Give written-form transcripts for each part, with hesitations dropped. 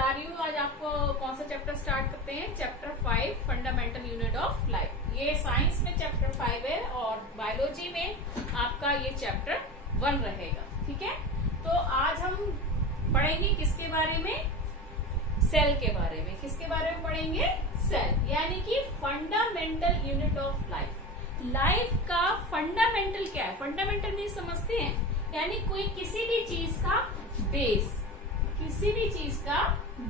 बता रही हूँ आज आपको कौन सा चैप्टर स्टार्ट करते हैं। Chapter 5 fundamental unit of life. ये साइंस में चैप्टर 5 है और बायोलॉजी में आपका ये चैप्टर 1 रहेगा। ठीक है, तो आज हम पढ़ेंगे किसके बारे में? सेल के बारे में। किसके बारे में पढ़ेंगे? सेल, यानी कि fundamental unit of life. Life का फंडामेंटल क्या है? फंडामेंटल मीन समझते हैं, यानी कोई किसी भी चीज का बेस। किसी भी चीज का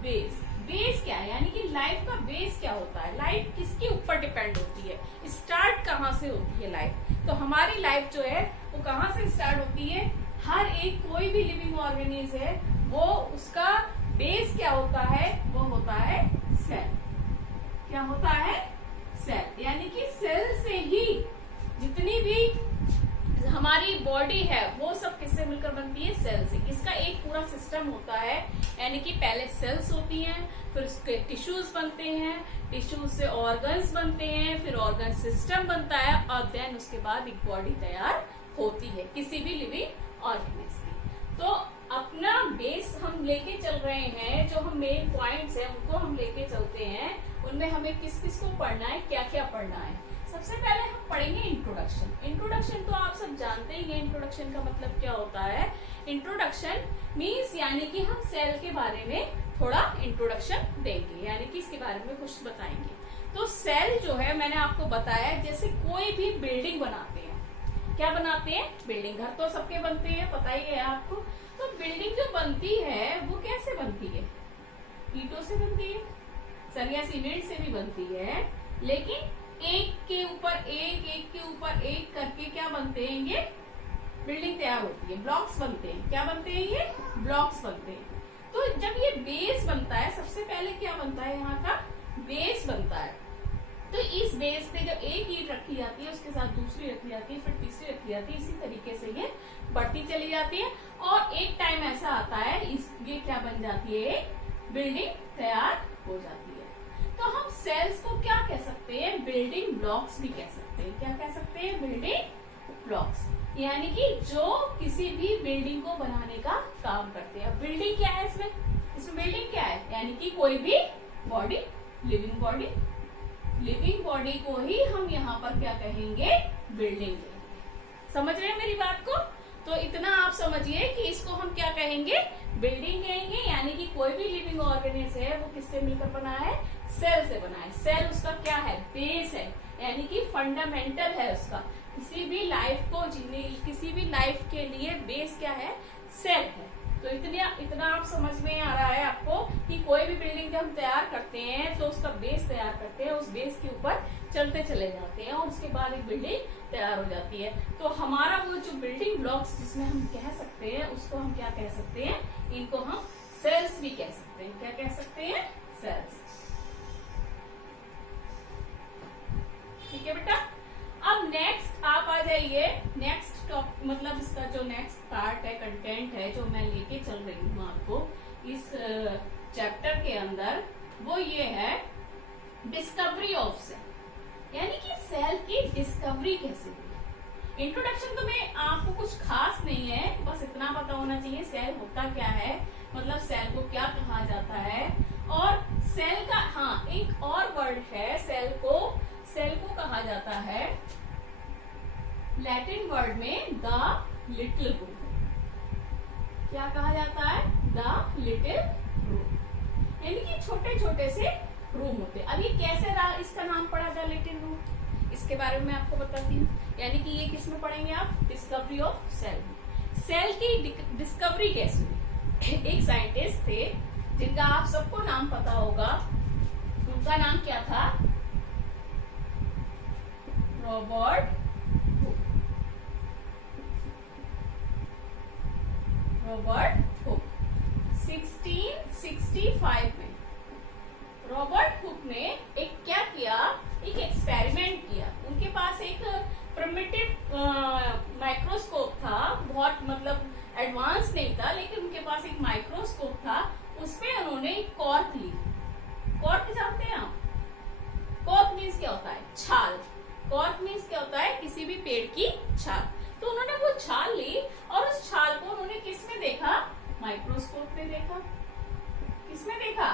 बेस। बेस क्या है? यानी कि लाइफ का बेस क्या होता है? लाइफ किसके ऊपर डिपेंड होती है? स्टार्ट कहाँ से होती है लाइफ? तो हमारी लाइफ जो है वो कहाँ से स्टार्ट होती है? हर एक कोई भी लिविंग ऑर्गेनिज्म है वो उसका बेस क्या होता है? वो होता है सेल। क्या होता है? सेल। यानी कि सेल से ही जितनी भी हमारी बॉडी है वो सब किससे मिलकर बनती है? सेल से। इसका एक पूरा सिस्टम होता है, यानी कि पहले सेल्स होती हैं, फिर उसके टिश्यूज बनते हैं, टिश्यूज से ऑर्गन्स बनते हैं, फिर ऑर्गन सिस्टम बनता है और देन उसके बाद एक बॉडी तैयार होती है किसी भी लिविंग ऑर्गेनिज्म की। तो अपना बेस हम लेके चल रहे हैं, जो हम मेन पॉइंट्स हैं उनको हम लेके चलते हैं। उनमें हमें किस किस को पढ़ना है, क्या क्या पढ़ना है। सबसे पहले हम पढ़ेंगे इंट्रोडक्शन। इंट्रोडक्शन तो आप सब जानते ही हैं, इंट्रोडक्शन का मतलब क्या होता है। इंट्रोडक्शन मीन्स यानी कि हम सेल के बारे में थोड़ा इंट्रोडक्शन देंगे, यानी कि इसके बारे में कुछ बताएंगे। तो सेल जो है मैंने आपको बताया, जैसे कोई भी बिल्डिंग बनाते हैं। क्या बनाते हैं? बिल्डिंग। घर तो सबके बनते हैं, पता ही है आपको। तो बिल्डिंग जो बनती है वो कैसे बनती है? ईंटों से बनती है, सरिया सीमेंट से भी बनती है, लेकिन एक के ऊपर एक, एक के ऊपर एक करके क्या बनते हैं? ये बिल्डिंग तैयार होती है, ब्लॉक्स बनते हैं। क्या बनते हैं? ये ब्लॉक्स बनते हैं। तो जब ये बेस बनता है, सबसे पहले क्या बनता है? यहाँ का बेस बनता है। तो इस बेस पे जब एक ईंट रखी जाती है, उसके साथ दूसरी रखी जाती है, फिर तीसरी रखी जाती है, इसी तरीके से ये बढ़ती चली जाती है और एक टाइम ऐसा आता है ये क्या बन जाती है? बिल्डिंग तैयार हो जाती है। तो हम सेल्स को क्या कह सकते हैं? बिल्डिंग ब्लॉक्स भी कह सकते हैं। क्या कह सकते हैं? बिल्डिंग ब्लॉक्स, यानी कि जो किसी भी बिल्डिंग को बनाने का काम करते हैं। बिल्डिंग क्या है इसमें? इसमें बिल्डिंग क्या है? यानी कि कोई भी body, living body. Living body को ही हम यहाँ पर क्या कहेंगे? बिल्डिंग कहेंगे। समझ रहे हैं मेरी बात को? तो इतना आप समझिए कि इसको हम क्या कहेंगे? बिल्डिंग कहेंगे। यानी कि कोई भी लिविंग ऑर्गेनिज्म है वो किससे मिलकर बना है? सेल से बना है। सेल उसका क्या है? बेस है, यानी कि फंडामेंटल है उसका। किसी भी लाइफ को जीने, किसी भी लाइफ के लिए बेस क्या है? सेल है। तो इतना आप समझ में आ रहा है आपको कि कोई भी बिल्डिंग जब हम तैयार करते हैं तो उसका बेस तैयार करते हैं, उस बेस के ऊपर चलते चले जाते हैं और उसके बाद एक बिल्डिंग तैयार हो जाती है। तो हमारा वो जो बिल्डिंग ब्लॉक्स जिसमें हम कह सकते हैं, उसको हम क्या कह सकते हैं? इनको हम सेल्स भी कह सकते हैं। क्या कह सकते हैं? सेल्स। ठीक है बेटा। अब नेक्स्ट आप आ जाइए। नेक्स्ट मतलब इसका जो नेक्स्ट पार्ट है, कंटेंट है जो मैं लेके चल रही हूँ आपको इस चैप्टर के अंदर, वो ये है डिस्कवरी ऑफ सेल, यानी कि सेल की डिस्कवरी कैसे हुई। इंट्रोडक्शन तो में आपको कुछ खास नहीं है, बस इतना पता होना चाहिए सेल होता क्या है, मतलब सेल को क्या कहा जाता है। और सेल का एक और वर्ड है, सेल को कहा जाता है लैटिन वर्ड में द लिटिल रूम। क्या कहा जाता है? द लिटिल रूम, यानी कि छोटे छोटे से रूम होते। अब ये कैसे इसका नाम पड़ा द लिटिल रूम, इसके बारे में आपको बताती हूँ। यानी कि ये किसमें पढ़ेंगे आप? Discovery of cell. सेल की डिस्कवरी कैसे हुई? एक साइंटिस्ट थे जिनका आप सबको नाम पता होगा। उनका नाम क्या था? Robert Hooke. 1665 में रॉबर्ट हुक ने एक क्या किया? एक एक्सपेरिमेंट किया। उनके पास एक प्रिमिटिव माइक्रोस्कोप था, बहुत मतलब एडवांस नहीं था, लेकिन उनके पास एक माइक्रोस्कोप था। उसपे उन्होंने एक कॉर्क ली। कॉर्क जानते हैं आप? कॉर्क मीन्स क्या होता है? छाल। कॉर्क मीन्स क्या होता है? किसी भी पेड़ की छाल। तो उन्होंने वो छाल ली और उस छाल को उन्होंने किसमें देखा? माइक्रोस्कोप में देखा। किसमें देखा?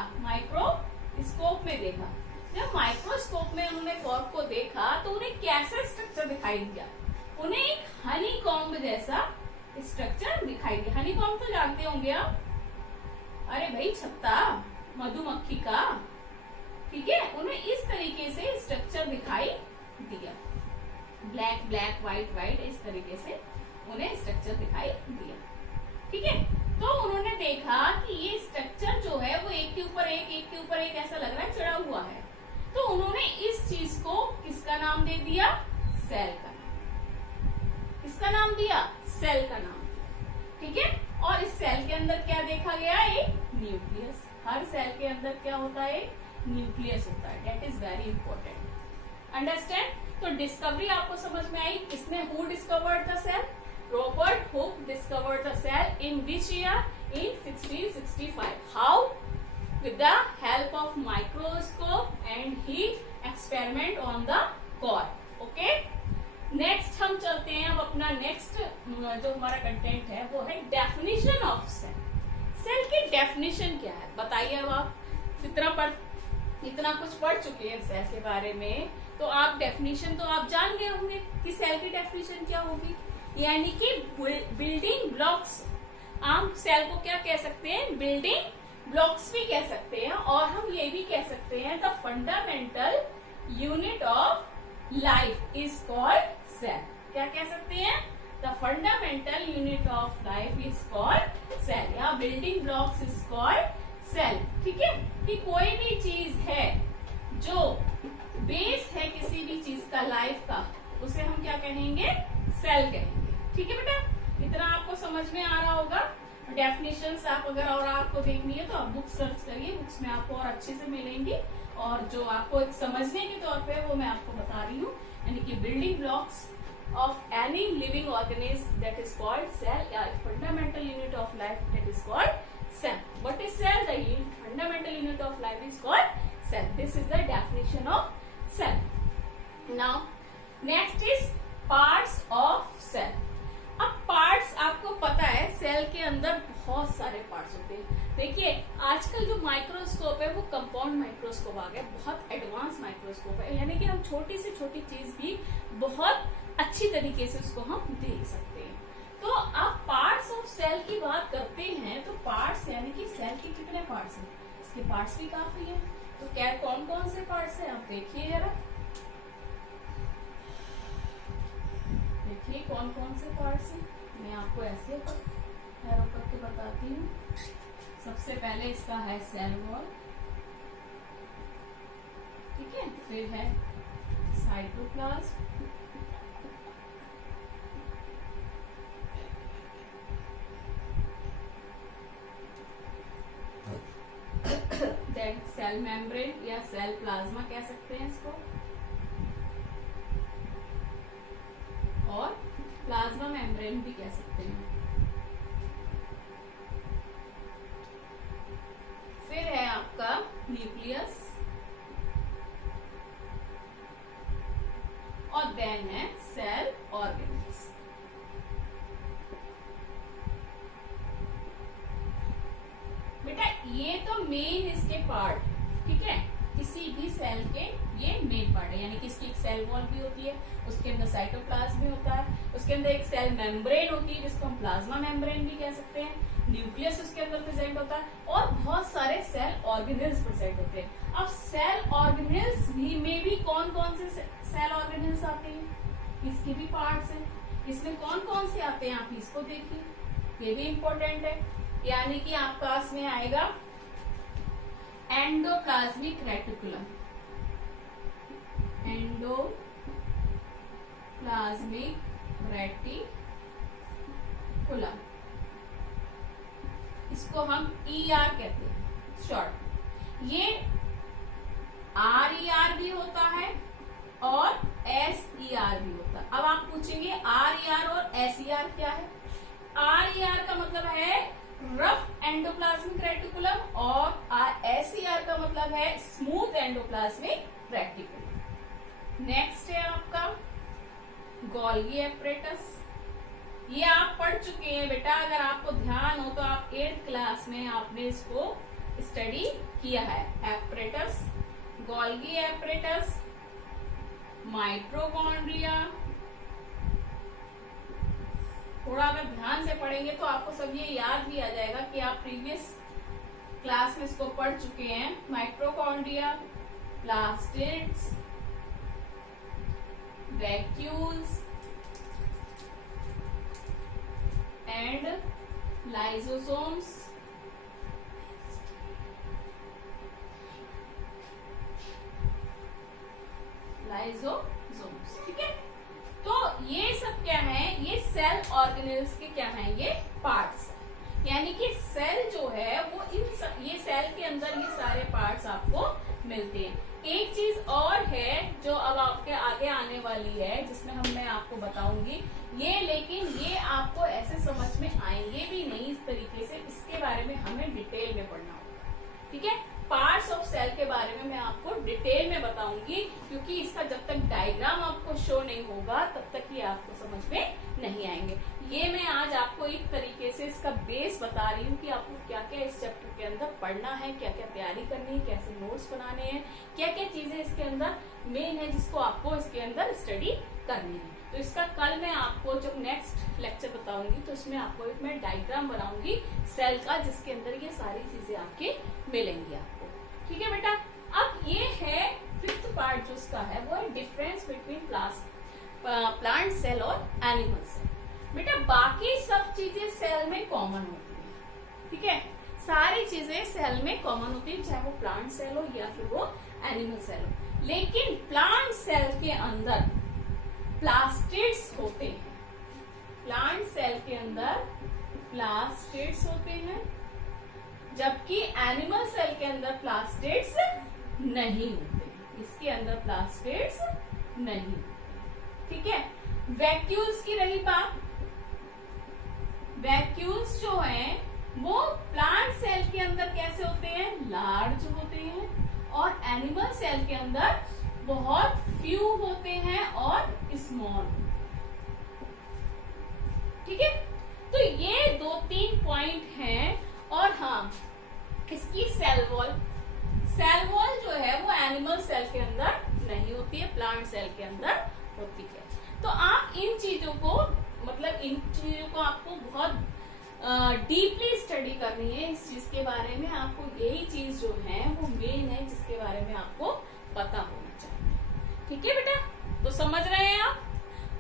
में देखा, जब माइक्रोस्कोप में उन्होंने कॉर्क को देखा तो उन्हें कैसा स्ट्रक्चर दिखाई दिया, उन्हें एक हनीकॉम्ब जैसा स्ट्रक्चर दिखाई दिया। हनीकॉम्ब तो जानते होंगे आप, अरे भाई छत्ता मधुमक्खी का, ठीक है। उन्हें इस तरीके से स्ट्रक्चर दिखाई दिया, ब्लैक ब्लैक व्हाइट व्हाइट, इस तरीके से उन्हें स्ट्रक्चर दिखाई दिया, ठीक है। तो उन्होंने देखा कि ये स्ट्रक्चर जो है वो एक के ऊपर एक ऐसा लग रहा है चढ़ा हुआ है। तो उन्होंने इस चीज को किसका नाम दे दिया, सेल का नाम। किसका नाम दिया, सेल का नाम, ठीक है। और इस सेल के अंदर क्या देखा गया, एक न्यूक्लियस। हर सेल के अंदर क्या होता है, न्यूक्लियस होता है। That is very important, understand. तो डिस्कवरी आपको समझ में आई, किसने, who discovered the cell, Robert Hooke discovered the cell in which year, in 1665. How? With the help of microscope and he experiment on the cork. Okay? Next हम चलते हैं, अब अपना नेक्स्ट जो हमारा कंटेंट है वो है डेफिनेशन ऑफ सेल। सेल की डेफिनेशन क्या है बताइए। अब आप इतना कुछ पढ़ चुके हैं सेल के बारे में, तो आप डेफिनेशन तो आप जान गए होंगे कि सेल की डेफिनेशन क्या होगी, यानी कि बिल्डिंग ब्लॉक्स। हम सेल को क्या कह सकते हैं, बिल्डिंग ब्लॉक्स भी कह सकते हैं, और हम ये भी कह सकते हैं the fundamental unit of life is called cell. क्या कह सकते हैं, the fundamental unit of life is called cell, या building blocks is called cell, ठीक है। कि कोई भी चीज है जो बेस है किसी भी चीज का लाइफ का, उसे हम क्या कहेंगे, सेल कहेंगे, ठीक है बेटा। इतना आपको समझ में आ रहा होगा। डेफिनेशंस आप अगर और आपको देखनी है तो आप बुक सर्च करिए, बुक्स में आपको और अच्छे से मिलेंगी, और जो आपको एक समझने के तौर पे वो मैं आपको बता रही हूँ, यानी कि building blocks of any living organism that is called cell, या fundamental unit of life that is called cell. What is cell, the fundamental unit of life is called cell. This is the definition of cell. Now next is parts of cell. अब parts आपको पता है cell के अंदर बहुत सारे parts होते हैं। देखिए आजकल जो माइक्रोस्कोप है वो कंपाउंड माइक्रोस्कोप आ गया, बहुत एडवांस माइक्रोस्कोप है, यानी कि हम छोटी से छोटी चीज भी बहुत अच्छी तरीके से उसको हम देख सकते हैं। तो आप पार्ट्स ऑफ सेल की बात करते हैं, तो पार्ट्स यानी कि सेल के कितने पार्ट्स हैं, इसके पार्ट्स भी काफी है। तो क्या कौन कौन से पार्ट्स हैं, आप देखिए जरा, देखिए कौन कौन से पार्ट्स हैं। मैं आपको ऐसे एरो करके बताती हूँ। सबसे पहले इसका है सेल वॉल, ठीक है। फिर है साइटोप्लाज्म, देन सेल मेम्ब्रेन या सेल प्लाज्मा कह सकते हैं इसको, और प्लाज्मा मेम्ब्रेन भी कह सकते हैं। फिर है आपका न्यूक्लियस, और देन है सेल ऑर्गेनेल्स। बेटा ये तो मेन इसके पार्ट, ठीक है, किसी भी सेल के ये मेन पार्ट है, यानी कि इसकी एक सेल वॉल भी होती है, उसके अंदर साइटोप्लाज्म भी होता है, उसके अंदर एक सेल मेम्ब्रेन होती है जिसको हम प्लाज्मा मेम्ब्रेन भी कह सकते हैं, न्यूक्लियस उसके अंदर प्रेजेंट होता है, और बहुत सारे सेल ऑर्गेनेल्स प्रेजेंट होते हैं। अब सेल ऑर्गेनेल्स भी में भी कौन कौन से सेल ऑर्गेनेल्स आते हैं, इसके भी पार्ट्स हैं। इसमें कौन कौन से आते हैं आप इसको देखिए, ये भी इंपॉर्टेंट है। यानी कि आपका इसमें आएगा एंडोप्लाज्मिक रेटिकुलम, एंडोप्लाज्मिक रेटिकुलम, इसको हम ER कहते हैं शॉर्ट। ये RER भी होता है और SER भी होता है। अब आप पूछेंगे RER और SER क्या है। RER का मतलब है रफ एंडोप्लाज्मिक रेटिकुलम, और SER का मतलब है स्मूथ एंडोप्लाज्मिक रेटिकुलम। नेक्स्ट है आपका गोल्गी एपरेटस। ये आप पढ़ चुके हैं बेटा, अगर आपको ध्यान हो तो आप 8th क्लास में आपने इसको स्टडी किया है। Apparatus Golgi apparatus, mitochondria. थोड़ा अगर ध्यान से पढ़ेंगे तो आपको सब ये याद भी आ जाएगा कि आप प्रीवियस क्लास में इसको पढ़ चुके हैं। Mitochondria, plastids, vacuoles and lysosomes. Lysosomes, ठीक है। तो ये सब क्या है, ये सेल ऑर्गेनेल्स के क्या है, ये पार्ट्स। यानी कि सेल जो है वो ये सेल के अंदर ये सारे पार्ट्स आपको मिलते हैं। एक चीज और है जो अब आपके आगे आने वाली है, जिसमें मैं आपको बताऊंगी ये, लेकिन ये आपको ऐसे समझ में आएंगे भी नहीं इस तरीके से, इसके बारे में हमें डिटेल में पढ़ना होगा, ठीक है। पार्ट्स ऑफ सेल के बारे में मैं आपको डिटेल में बताऊंगी, क्योंकि इसका जब तक डायग्राम आपको शो नहीं होगा तब तक ये आपको समझ में नहीं आएंगे। ये मैं आज आपको एक तरीके से इसका बेस बता रही हूँ कि आपको क्या क्या इस चैप्टर के अंदर पढ़ना है, क्या क्या तैयारी करनी है, कैसे नोट्स बनाने हैं, क्या क्या चीजें इसके अंदर मेन है जिसको आपको इसके अंदर स्टडी करनी है। तो इसका कल मैं आपको जब नेक्स्ट लेक्चर बताऊंगी तो इसमें आपको एक मैं डायग्राम बनाऊंगी सेल का, जिसके अंदर ये सारी चीजें आपके मिलेंगी आपको, ठीक है बेटा। अब ये है फिफ्थ पार्ट जो इसका है, वो है डिफरेंस बिटवीन प्लांट सेल और एनिमल सेल। बेटा बाकी सब चीजें सेल में कॉमन होती है, ठीक है। सारी चीजें सेल में कॉमन होती है, चाहे वो प्लांट सेल हो या फिर वो एनिमल सेल हो। लेकिन प्लांट सेल के अंदर प्लास्टिड्स होते हैं, प्लांट सेल के अंदर प्लास्टिड्स होते हैं, जबकि एनिमल सेल के अंदर प्लास्टिड्स नहीं होते, इसके अंदर प्लास्टिड्स नहीं होते, ठीक है। वैक्यूल्स की रही बात, वैक्यूल्स जो हैं वो प्लांट सेल के अंदर कैसे होते हैं, लार्ज होते हैं, और एनिमल सेल के अंदर बहुत फ्यू होते हैं और स्मॉल, ठीक है। तो ये 2-3 पॉइंट हैं। और हाँ, इसकी सेल वॉल जो है वो एनिमल सेल के अंदर नहीं होती है, प्लांट सेल के अंदर होती है। तो आप इन चीजों को आपको बहुत डीपली स्टडी करनी है। इस चीज के बारे में आपको यही चीज जो है वो मेन है, जिसके बारे में आपको पता होना चाहिए, ठीक है बेटा। तो समझ रहे हैं आप।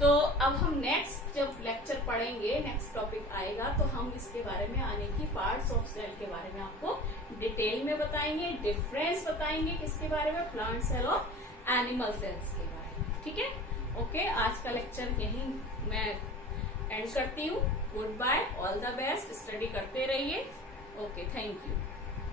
तो अब हम नेक्स्ट जब लेक्चर पढ़ेंगे, नेक्स्ट टॉपिक आएगा तो हम इसके बारे में आने की पार्ट्स ऑफ सेल के बारे में आपको डिटेल में बताएंगे, डिफरेंस बताएंगे किसके बारे में, प्लांट सेल और एनिमल सेल्स के बारे में, ठीक है। ओके, आज का लेक्चर यहीं मैं एंड करती हूँ। Good bye, all the best, study करते रहिए। Okay, thank you.